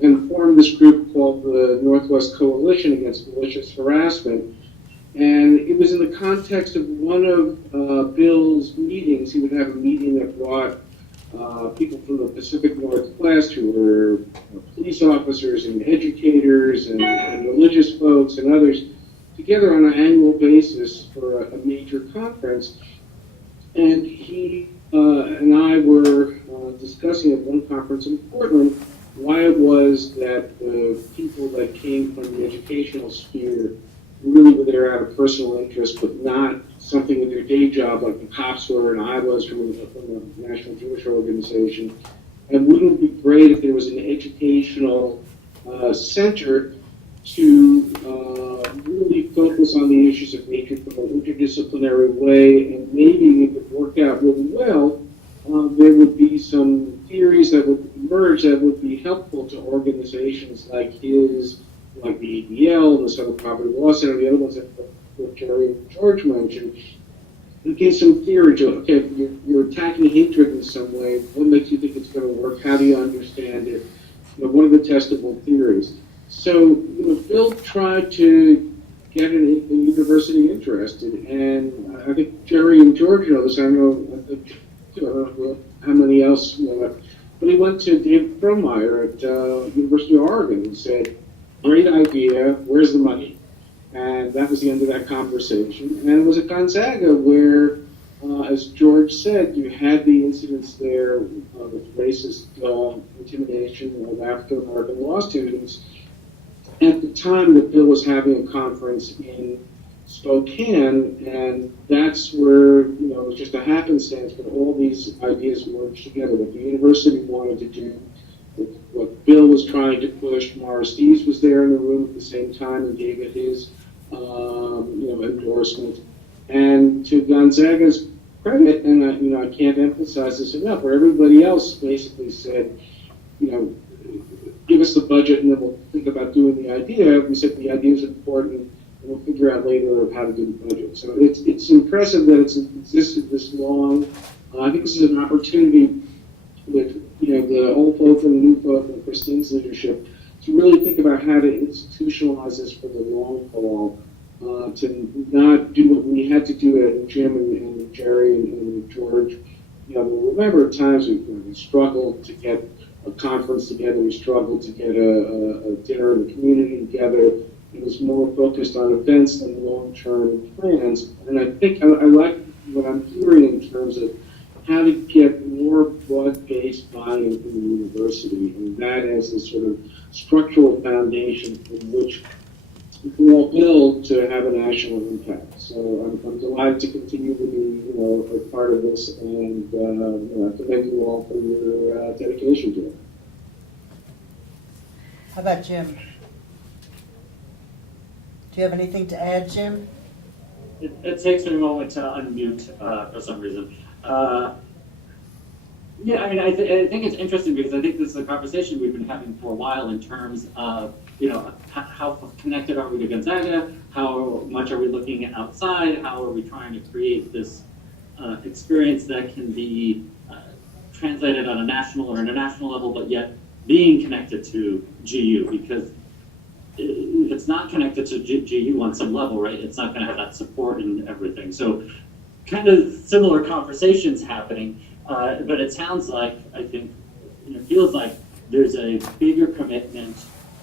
and formed this group called the Northwest Coalition Against Malicious Harassment. And it was in the context of one of Bill's meetings. He would have a meeting that brought people from the Pacific Northwest who were police officers and educators and religious folks and others together on an annual basis for a major conference. And he and I were discussing at one conference in Portland why it was that the people that came from the educational sphere really were there out of personal interest, but not something in their day job like the cops were and I was from the National Jewish Organization. And wouldn't it be great if there was an educational center to really focus on the issues of nature from an interdisciplinary way, and maybe if it worked out really well, there would be some theories that would emerge that would be helpful to organizations like his, like the ADL and the Southern Poverty Law Center, the other ones that Jerry and George mentioned. It gives some theory to, okay, you're attacking hatred in some way. What makes you think it's going to work? How do you understand it? What are the testable theories? So, Bill tried to get a university interested, and I think Jerry and George know this. I don't know how many else know it, but he went to David Perlmeyer at University of Oregon and said, "Great idea. Where's the money?" And that was the end of that conversation. And it was at Gonzaga where, as George said, you had the incidents there with racist intimidation of African American law students. At the time that Bill was having a conference in Spokane, and that's where, it was just a happenstance, but all these ideas merged together. What the university wanted to do, what Bill was trying to push. Morris Dees was there in the room at the same time and gave it his, endorsement. And to Gonzaga's credit, and I can't emphasize this enough, where everybody else basically said, give us the budget and then we'll think about doing the idea. We said the idea is important and we'll figure out later how to do the budget. So it's impressive that it's existed this long. I think this is an opportunity with the old folk and the new folk and Christine's leadership to really think about how to institutionalize this for the long haul, to not do what we had to do at Jim and Jerry and George. Remember at times we struggled to get a conference together, we struggled to get a dinner in the community together. It was more focused on events than long-term plans. And I think I like what I'm hearing in terms of how to get more broad-based buy-in from the university, and that as a sort of structural foundation from which we can all build to have a national impact. So I'm delighted to continue to be, a part of this, and I commend you all for your dedication to it. How about Jim? Do you have anything to add, Jim? It takes me a moment to unmute for some reason. Yeah, I mean, I think it's interesting because I think this is a conversation we've been having for a while in terms of, how connected are we to Gonzaga? How much are we looking outside? How are we trying to create this experience that can be translated on a national or international level, but yet being connected to GU? Because if it's not connected to GU on some level, right, it's not going to have that support and everything. So kind of similar conversations happening. But it sounds like, I think, it feels like there's a bigger commitment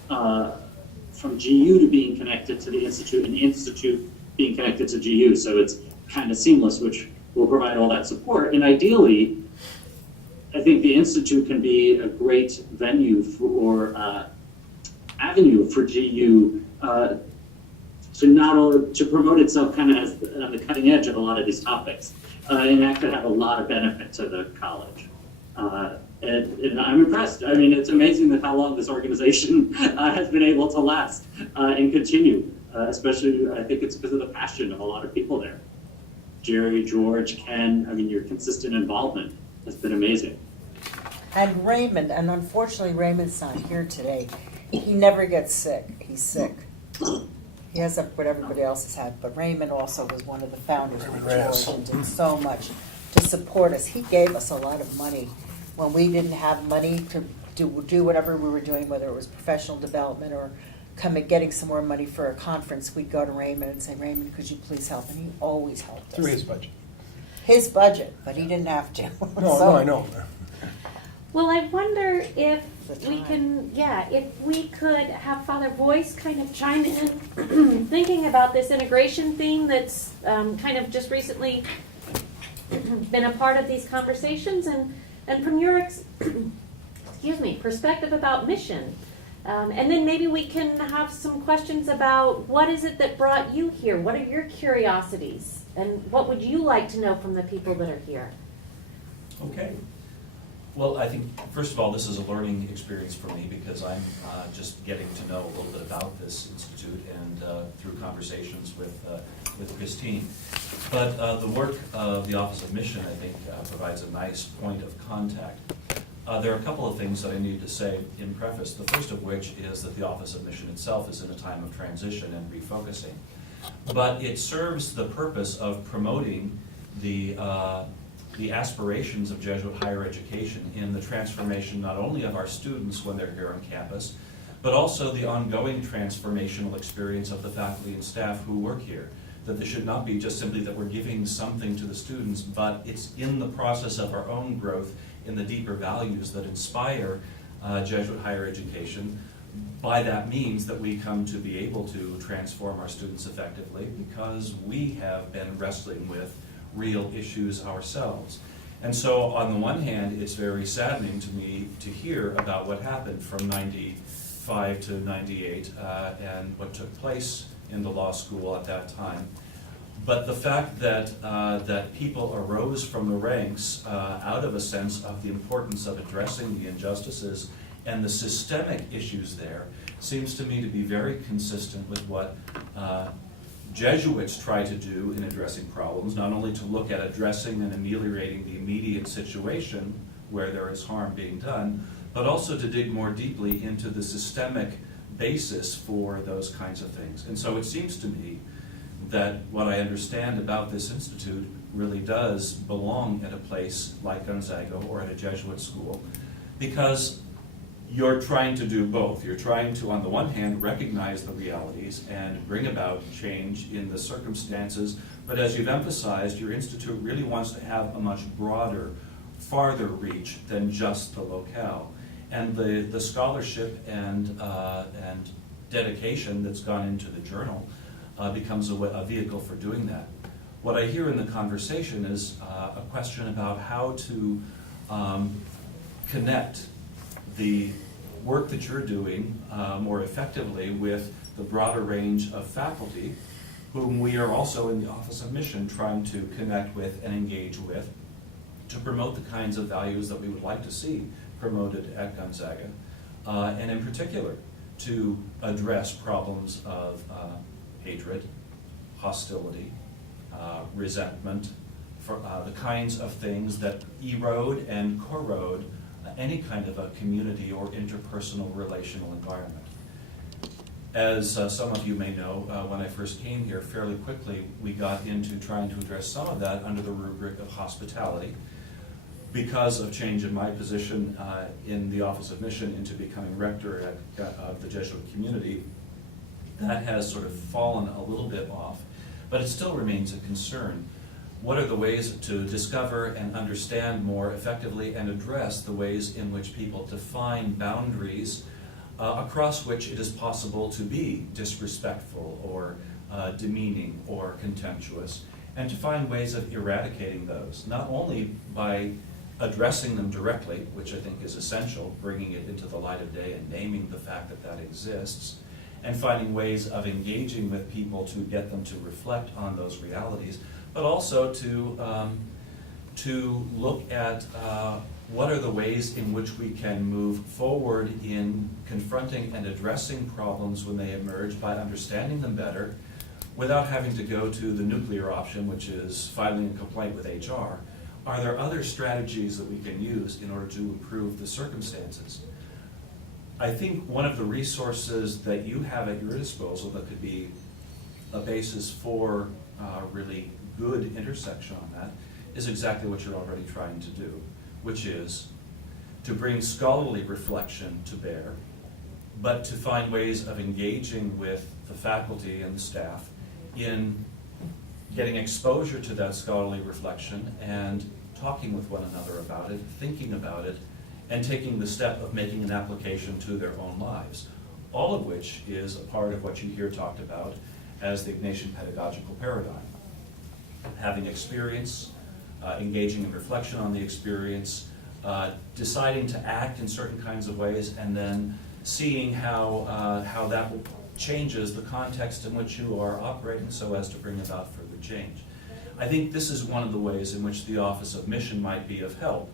from GU to being connected to the Institute and the Institute being connected to GU. So it's kind of seamless, which will provide all that support. And ideally, I think the Institute can be a great venue or avenue for GU to promote itself kind of as on the cutting edge of a lot of these topics. And that could have a lot of benefit to the college. And I'm impressed. I mean, it's amazing that how long this organization has been able to last and continue, especially I think it's because of the passion of a lot of people there. Jerry, George, Ken, I mean, your consistent involvement has been amazing. And Raymond, and unfortunately Raymond's not here today. He never gets sick. He's sick. He has what everybody else has had, but Raymond also was one of the founders with George and did so much to support us. He gave us a lot of money when we didn't have money to do whatever we were doing, whether it was professional development or getting some more money for a conference. We'd go to Raymond and say, Raymond, could you please help? And he always helped us. Through his budget. His budget, but he didn't have to. No, I know. Well, I wonder if we can, if we could have Father Boyce kind of chime in, thinking about this integration thing that's kind of just recently been a part of these conversations, and from your perspective about mission. And then maybe we can have some questions about what is it that brought you here? What are your curiosities? And what would you like to know from the people that are here? Okay. Well, I think, first of all, this is a learning experience for me because I'm just getting to know a little bit about this institute and through conversations with Christine. But the work of the Office of Mission, I think, provides a nice point of contact. There are a couple of things that I need to say in preface, the first of which is that the Office of Mission itself is in a time of transition and refocusing. But it serves the purpose of promoting the aspirations of Jesuit higher education in the transformation not only of our students when they're here on campus, but also the ongoing transformational experience of the faculty and staff who work here. That this should not be just simply that we're giving something to the students, but it's in the process of our own growth in the deeper values that inspire Jesuit higher education. By that means that we come to be able to transform our students effectively because we have been wrestling with real issues ourselves. And so on the one hand, it's very saddening to me to hear about what happened from 95 to 98 and what took place in the law school at that time. But the fact that that people arose from the ranks out of a sense of the importance of addressing the injustices and the systemic issues there seems to me to be very consistent with what Jesuits try to do in addressing problems, not only to look at addressing and ameliorating the immediate situation where there is harm being done, but also to dig more deeply into the systemic basis for those kinds of things. And so it seems to me that what I understand about this institute really does belong at a place like Gonzaga or at a Jesuit school, because you're trying to do both. You're trying to, on the one hand, recognize the realities and bring about change in the circumstances, but as you've emphasized, your institute really wants to have a much broader, farther reach than just the locale. And the scholarship and dedication that's gone into the journal becomes a vehicle for doing that. What I hear in the conversation is a question about how to connect the work that you're doing more effectively with the broader range of faculty whom we are also in the Office of Mission trying to connect with and engage with to promote the kinds of values that we would like to see promoted at Gonzaga, and in particular to address problems of hatred, hostility, resentment, for the kinds of things that erode and corrode any kind of a community or interpersonal relational environment. As some of you may know, when I first came here, fairly quickly we got into trying to address some of that under the rubric of hospitality. Because of change in my position in the Office of Mission into becoming rector of the Jesuit community, that has sort of fallen a little bit off, but it still remains a concern. What are the ways to discover and understand more effectively and address the ways in which people define boundaries across which it is possible to be disrespectful or demeaning or contemptuous, and to find ways of eradicating those, not only by addressing them directly, which I think is essential, bringing it into the light of day and naming the fact that that exists, and finding ways of engaging with people to get them to reflect on those realities, but also to look at what are the ways in which we can move forward in confronting and addressing problems when they emerge by understanding them better without having to go to the nuclear option, which is filing a complaint with HR. Are there other strategies that we can use in order to improve the circumstances? I think one of the resources that you have at your disposal that could be a basis for really good intersection on that is exactly what you're already trying to do, which is to bring scholarly reflection to bear, but to find ways of engaging with the faculty and the staff in getting exposure to that scholarly reflection and talking with one another about it, thinking about it, and taking the step of making an application to their own lives, all of which is a part of what you hear talked about as the Ignatian pedagogical paradigm. Having experience, engaging in reflection on the experience, deciding to act in certain kinds of ways, and then seeing how that changes the context in which you are operating so as to bring about further change. I think this is one of the ways in which the Office of Mission might be of help,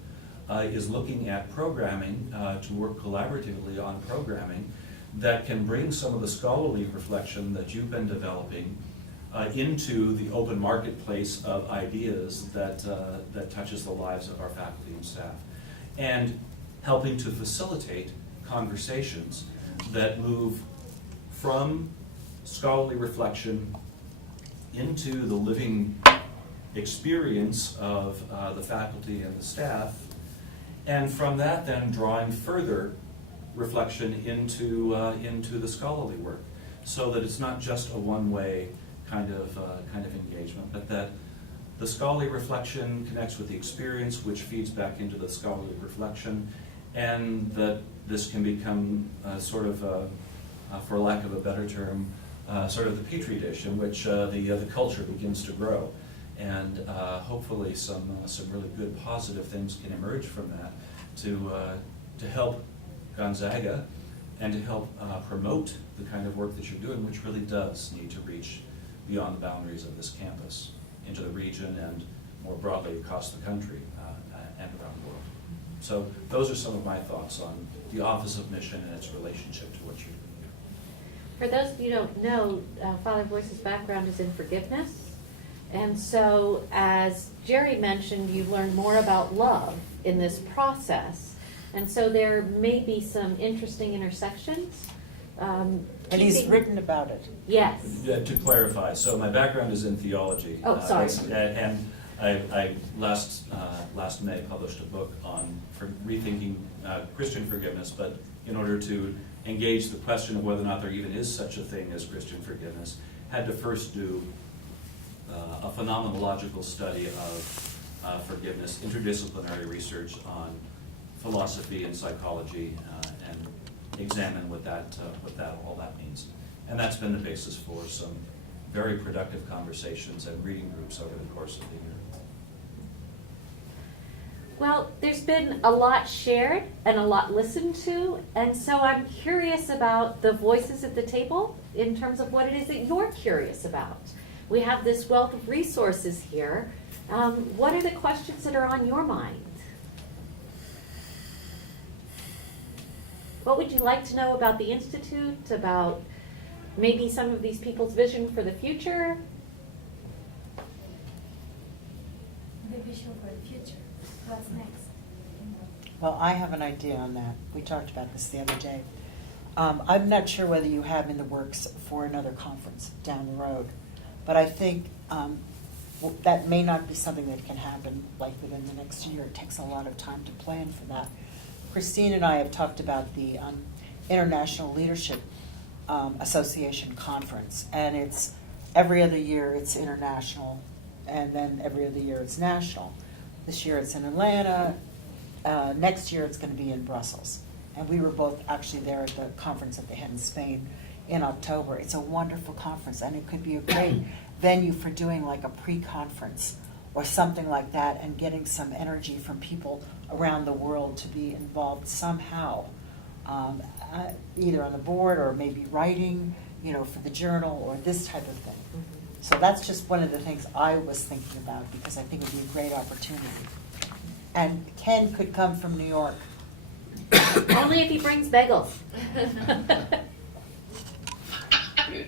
is looking at programming, to work collaboratively on programming that can bring some of the scholarly reflection that you've been developing into the open marketplace of ideas that touches the lives of our faculty and staff, and helping to facilitate conversations that move from scholarly reflection into the living experience of the faculty and the staff, and from that then drawing further reflection into the scholarly work, so that it's not just a one-way kind of engagement, but that the scholarly reflection connects with the experience, which feeds back into the scholarly reflection, and that this can become sort of, for lack of a better term, sort of the petri dish in which the culture begins to grow. And hopefully some really good positive things can emerge from that to help Gonzaga and to help promote the kind of work that you're doing, which really does need to reach beyond the boundaries of this campus into the region and more broadly across the country and around the world. So those are some of my thoughts on the Office of Mission and its relationship to what you're doing here. For those of you who don't know, Father Boyce's background is in forgiveness. And so, as Jerry mentioned, you learn more about love in this process. And so there may be some interesting intersections. And he's written about it. Yes. To clarify, so my background is in theology. Oh, sorry. And I last May published a book on rethinking Christian forgiveness, but in order to engage the question of whether or not there even is such a thing as Christian forgiveness, had to first do a phenomenological study of forgiveness, interdisciplinary research on philosophy and psychology, and examine what all that means. And that's been the basis for some very productive conversations and reading groups over the course of the year. Well, there's been a lot shared and a lot listened to, and so I'm curious about the voices at the table in terms of what it is that you're curious about. We have this wealth of resources here. What are the questions that are on your mind? What would you like to know about the Institute, about maybe some of these people's vision for the future? vision for the future? What's next? Well, I have an idea on that. We talked about this the other day. I'm not sure whether you have in the works for another conference down the road, but I think that may not be something that can happen like within the next year. It takes a lot of time to plan for that. Christine and I have talked about the International Leadership Association Conference, and it's every other year it's international, and then every other year it's national. This year it's in Atlanta. Next year it's going to be in Brussels. And we were both actually there at the conference that they had in Spain in October. It's a wonderful conference, and it could be a great venue for doing like a pre-conference or something like that, and getting some energy from people around the world to be involved somehow, either on the board or maybe writing, for the journal or this type of thing. So that's just one of the things I was thinking about, because I think it would be a great opportunity. And Ken could come from New York. Only if he brings bagels. And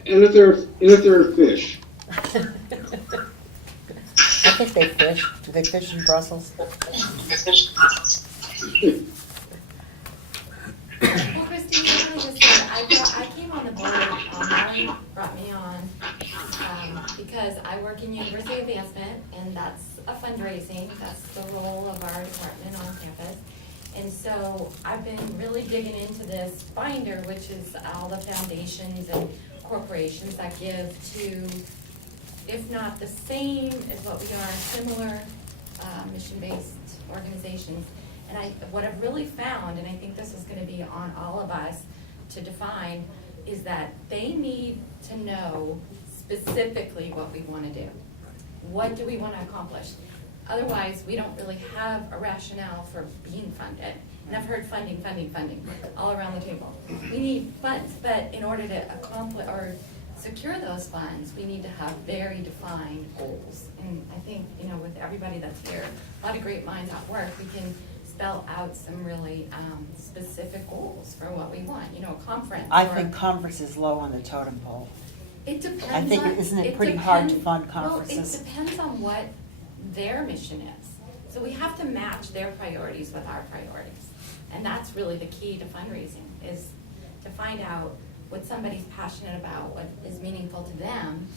if there are fish. I think they fish. Do they fish in Brussels? Well, Christine, I just said, I came on the board, Molly brought me on, because I work in university advancement, and that's a fundraising, that's the role of our department on campus. And so I've been really digging into this binder, which is all the foundations and corporations that give to, if not the same as what we are, similar mission-based organizations. And what I've really found, and I think this is going to be on all of us to define, is that they need to know specifically what we want to do. What do we want to accomplish? Otherwise, we don't really have a rationale for being funded. And I've heard funding all around the table. We need funds, but in order to accomplish or secure those funds, we need to have very defined goals. And I think, with everybody that's here, a lot of great minds at work, we can spell out some really specific goals for what we want. A conference. I think conference is low on the totem pole. It depends. I think, isn't it pretty hard to fund conferences? Well, it depends on what their mission is. So we have to match their priorities with our priorities. And that's really the key to fundraising, is to find out what somebody's passionate about, what is meaningful to them,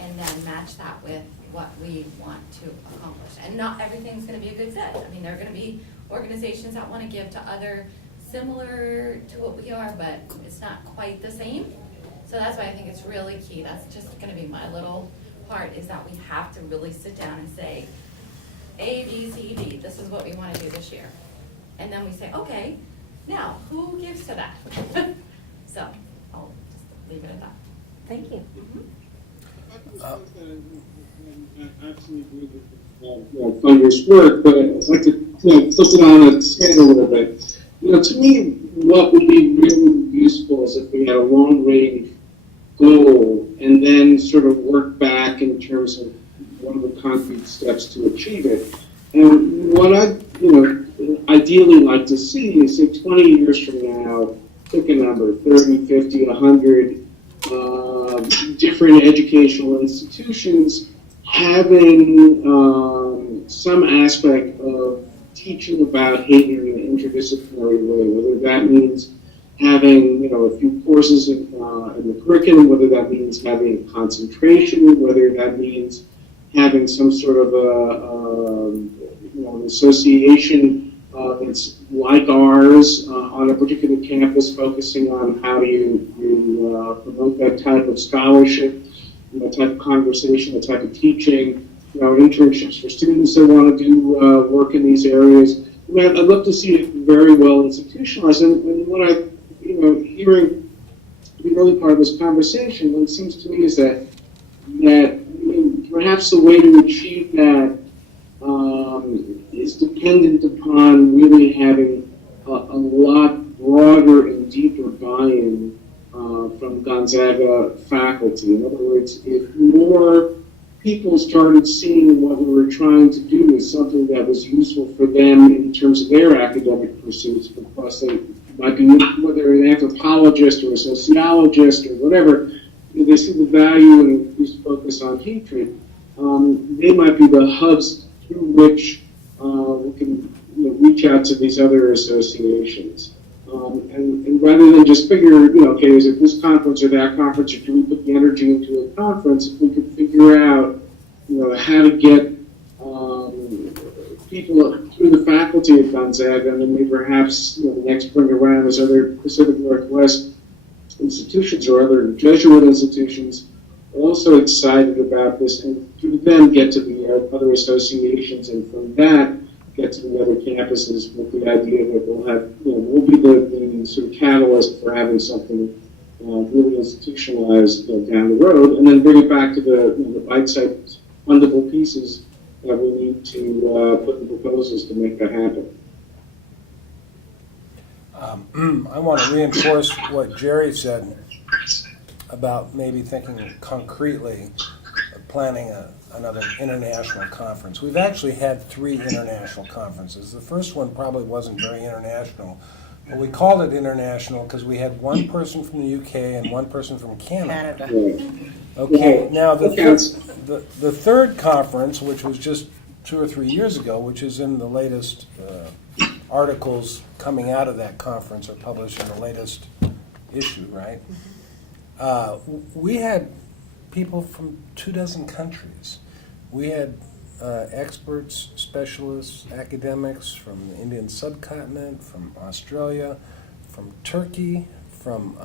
and then match that with what we want to accomplish. And not everything's going to be a good fit. I mean, there are going to be organizations that want to give to other similar to what we are, but it's not quite the same. So that's why I think it's really key. That's just going to be my little part, is that we have to really sit down and say, A, B, C, D, this is what we want to do this year. And then we say, okay, now, who gives to that? So, I'll just leave it at that. Thank you. I absolutely agree with funders' work, but I'd like to flip it on its head a little bit. To me, what would be really useful is if we had a long-range goal and then sort of work back in terms of what are the concrete steps to achieve it. And what I'd ideally like to see is, say, 20 years from now, pick a number, 30, 50, 100 different educational institutions having some aspect of teaching about hate in an interdisciplinary way, whether that means having a few courses in the curriculum, whether that means having concentration, whether that means having some sort of an association that's like ours on a particular campus, focusing on how do you promote that type of scholarship, that type of conversation, that type of teaching, internships for students that want to do work in these areas. I'd love to see it very well institutionalized. And what I, hearing the early part of this conversation, what it seems to me is that perhaps the way to achieve that is dependent upon really having a lot broader and deeper buy-in from Gonzaga faculty. In other words, if more people started seeing what we were trying to do as something that was useful for them in terms of their academic pursuits, because they might be, whether an anthropologist or a sociologist or whatever, they see the value and increased focus on hatred, they might be the hubs through which we can reach out to these other associations. And rather than just figure, okay, is it this conference or that conference, or do we put the energy into a conference, if we could figure out, how to get people through the faculty at Gonzaga, and then maybe perhaps the next bring around as other Pacific Northwest institutions or other Jesuit institutions also excited about this, and through them get to the other associations, and from that get to the other campuses with the idea that we'll have, we'll be the sort of catalyst for having something really institutionalized down the road, and then bring it back to the bite-sized fundable pieces that we need to put in proposals to make that happen. I want to reinforce what Jerry said about maybe thinking concretely of planning another international conference. We've actually had 3 international conferences. The first one probably wasn't very international, but we called it international because we had one person from the UK and one person from Canada. Okay, now the third conference, which was just 2 or 3 years ago, which is in the latest articles coming out of that conference are published in the latest issue, right? We had people from 24 countries. We had experts, specialists, academics from the Indian subcontinent, from Australia, from Turkey, from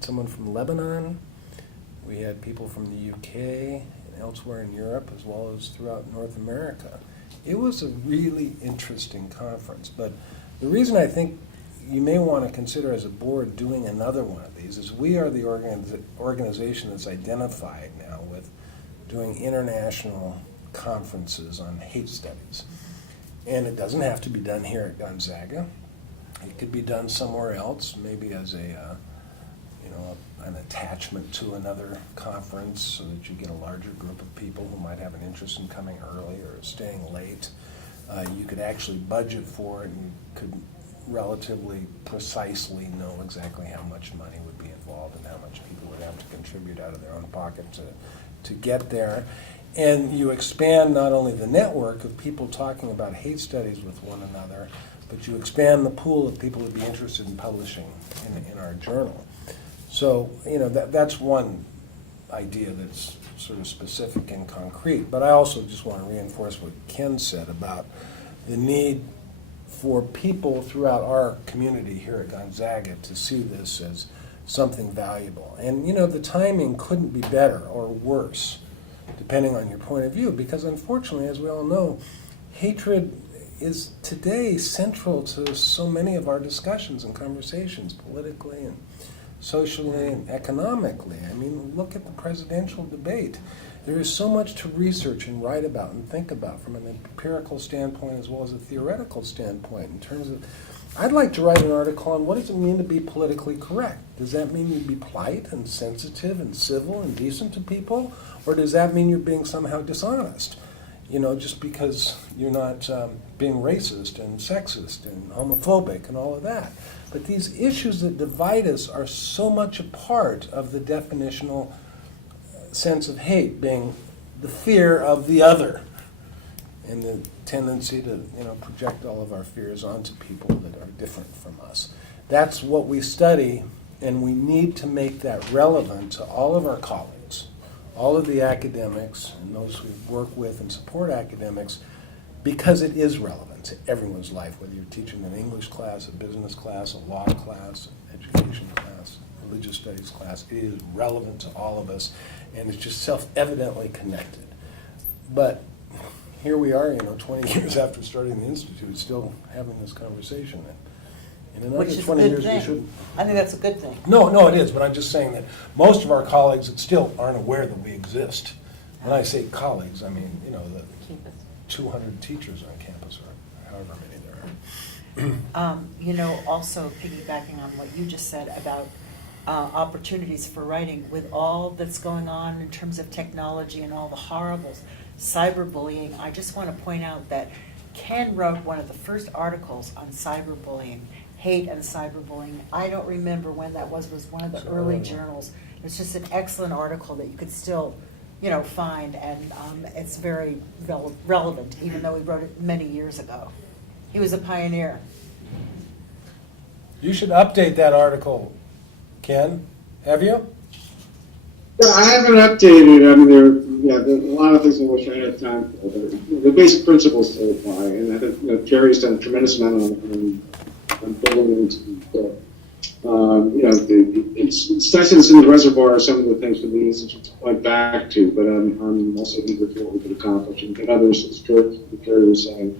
someone from Lebanon. We had people from the UK and elsewhere in Europe, as well as throughout North America. It was a really interesting conference, but the reason I think you may want to consider as a board doing another one of these is we are the organization that's identified now with doing international conferences on hate studies. And it doesn't have to be done here at Gonzaga. It could be done somewhere else, maybe as an attachment to another conference so that you get a larger group of people who might have an interest in coming early or staying late. You could actually budget for it, and you could relatively precisely know exactly how much money would be involved and how much people would have to contribute out of their own pocket to get there. And you expand not only the network of people talking about hate studies with one another, but you expand the pool of people who'd be interested in publishing in our journal. So, that's one idea that's sort of specific and concrete. But I also just want to reinforce what Ken said about the need for people throughout our community here at Gonzaga to see this as something valuable. And, the timing couldn't be better or worse, depending on your point of view, because unfortunately, as we all know, hatred is today central to so many of our discussions and conversations, politically and socially and economically. I mean, look at the presidential debate. There is so much to research and write about and think about from an empirical standpoint as well as a theoretical standpoint in terms of, I'd like to write an article on what does it mean to be politically correct. Does that mean you be polite and sensitive and civil and decent to people? Or does that mean you're being somehow dishonest? Just because you're not being racist and sexist and homophobic and all of that. But these issues that divide us are so much a part of the definitional sense of hate, being the fear of the other and the tendency to project all of our fears onto people that are different from us. That's what we study, and we need to make that relevant to all of our colleagues, all of the academics and those who work with and support academics, because it is relevant to everyone's life, whether you're teaching an English class, a business class, a law class, an education class, religious studies class. It is relevant to all of us, and it's just self-evidently connected. But here we are, 20 years after starting the Institute, still having this conversation. In another Which is 20 a good years, we thing. shouldn't. I think that's a good thing. No, it is, but I'm just saying that most of our colleagues that still aren't aware that we exist. When I say colleagues, I mean, the 200 teachers on campus, or however many there are. Also piggybacking on what you just said about opportunities for writing, with all that's going on in terms of technology and all the horribles, cyberbullying, I just want to point out that Ken wrote one of the first articles on cyberbullying, hate and cyberbullying. I don't remember when that was one of the early journals. It's just an excellent article that you could still find, and it's very relevant, even though he wrote it many years ago. He was a pioneer. You should update that article, Ken. Have you? Well, I haven't updated. I mean, there's a lot of things I wish I had time for. But the basic principles still apply, and I think Jerry's done a tremendous amount on building into the. It's nice that it's in the reservoir of some of the things for the institute to point back to, but I'm also eager for what we could accomplish and get others, as Jerry was saying,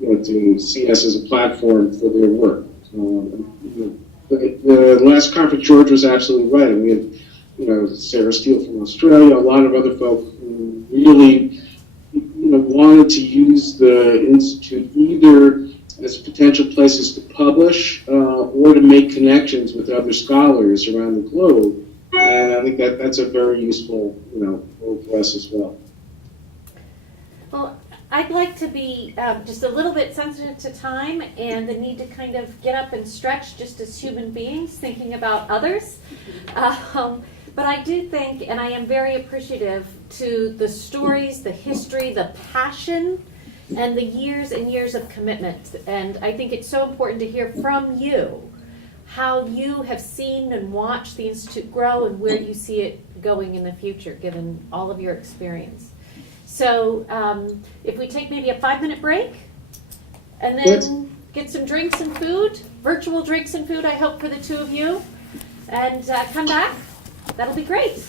to see us as a platform for their work. The last conference, George was absolutely right. And we had, Sarah Steele from Australia, a lot of other folk who really, wanted to use the institute either as potential places to publish or to make connections with other scholars around the globe. And I think that's a very useful, role for us as well. Well, I'd like to be just a little bit sensitive to time and the need to kind of get up and stretch just as human beings, thinking about others. But I do think, and I am very appreciative to the stories, the history, the passion, and the years and years of commitment. And I think it's so important to hear from you how you have seen and watched the Institute grow and where you see it going in the future, given all of your experience. So if we take maybe a 5-minute break and then get some drinks and food, virtual drinks and food, I hope, for the two of you, and come back, that'll be great.